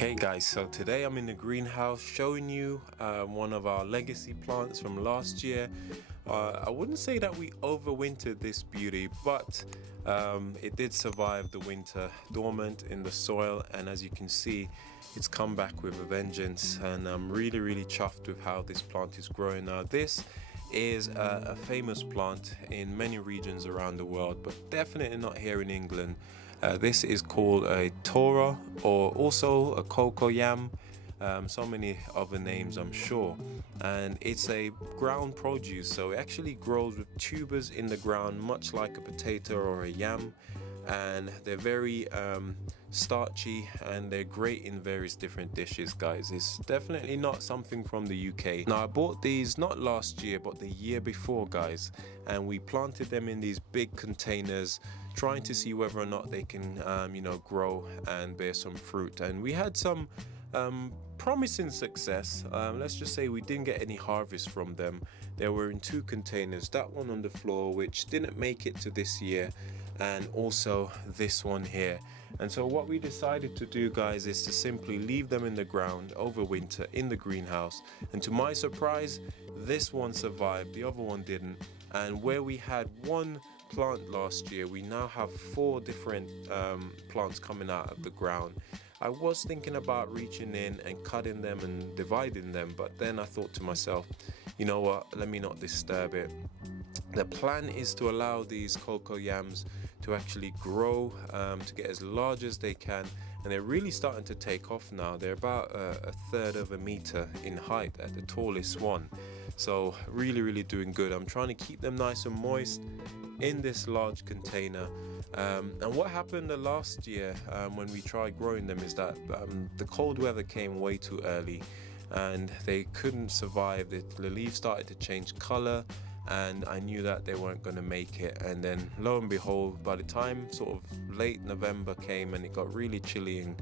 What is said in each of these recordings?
Okay guys, so today I'm in the greenhouse showing you one of our legacy plants from last year. I wouldn't say that we overwintered this beauty, but it did survive the winter dormant in the soil, and as you can see, it's come back with a vengeance, and I'm really chuffed with how this plant is growing. Now this is a famous plant in many regions around the world, but definitely not here in England. This is called a Taro, or also a cocoyam, so many other names I'm sure, and it's a ground produce, so it actually grows with tubers in the ground much like a potato or a yam, and they're very starchy, and they're great in various different dishes, guys. It's definitely not something from the UK. Now I bought these not last year but the year before, guys, and we planted them in these big containers trying to see whether or not they can grow and bear some fruit, and we had some promising success. Let's just say we didn't get any harvest from them. They were in two containers, that one on the floor which didn't make it to this year, and also this one here. And so what we decided to do, guys, is to simply leave them in the ground over winter in the greenhouse, and to my surprise this one survived, the other one didn't. And where we had one plant last year, we now have 4 different plants coming out of the ground. I was thinking about reaching in and cutting them and dividing them, but then I thought to myself, you know what, let me not disturb it. The plan is to allow these cocoyams to actually grow to get as large as they can, and they're really starting to take off now. They're about a third of a meter in height at the tallest one, so really doing good. I'm trying to keep them nice and moist in this large container. And what happened the last year when we tried growing them is that the cold weather came way too early and they couldn't survive. The leaves started to change color, and I knew that they weren't going to make it. And then lo and behold, by the time sort of late November came and it got really chilly and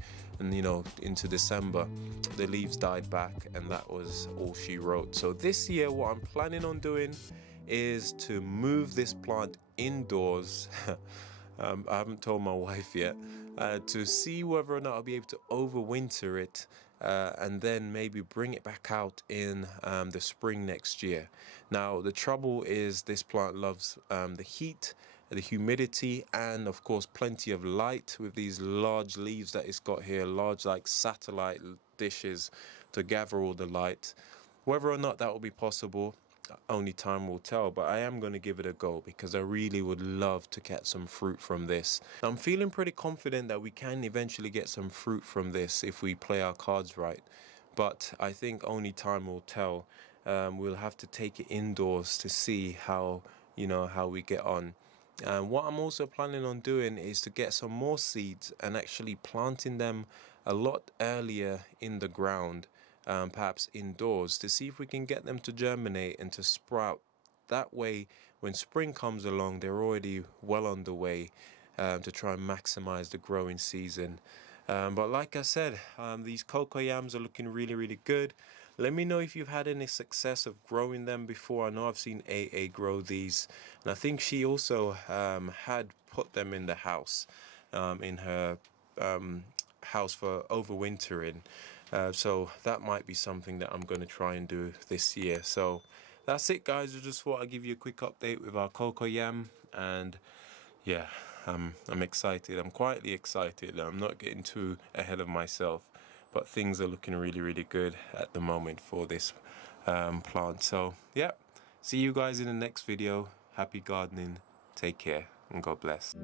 into December, the leaves died back, and that was all she wrote. So this year what I'm planning on doing is to move this plant indoors. I haven't told my wife yet, to see whether or not I'll be able to overwinter it, and then maybe bring it back out in the spring next year. Now the trouble is this plant loves the heat, the humidity, and of course plenty of light, with these large leaves that it's got here, large like satellite dishes to gather all the light. Whether or not that will be possible, only time will tell, but I am going to give it a go because I really would love to get some fruit from this. I'm feeling pretty confident that we can eventually get some fruit from this if we play our cards right, but I think only time will tell. We'll have to take it indoors to see how we get on. And what I'm also planning on doing is to get some more seeds and actually planting them a lot earlier in the ground, perhaps indoors, to see if we can get them to germinate and to sprout. That way when spring comes along, they're already well underway, to try and maximize the growing season. But like I said, these cocoyams are looking really good. Let me know if you've had any success of growing them before. I know I've seen AA grow these, and I think she also had put them in the house, in her house for overwintering. So that might be something that I'm going to try and do this year. So that's it, guys. I just thought I'd give you a quick update with our cocoyam, and yeah, I'm excited. I'm quietly excited. I'm not getting too ahead of myself, but things are looking really good at the moment for this plant. So yeah, see you guys in the next video. Happy gardening, take care, and God bless.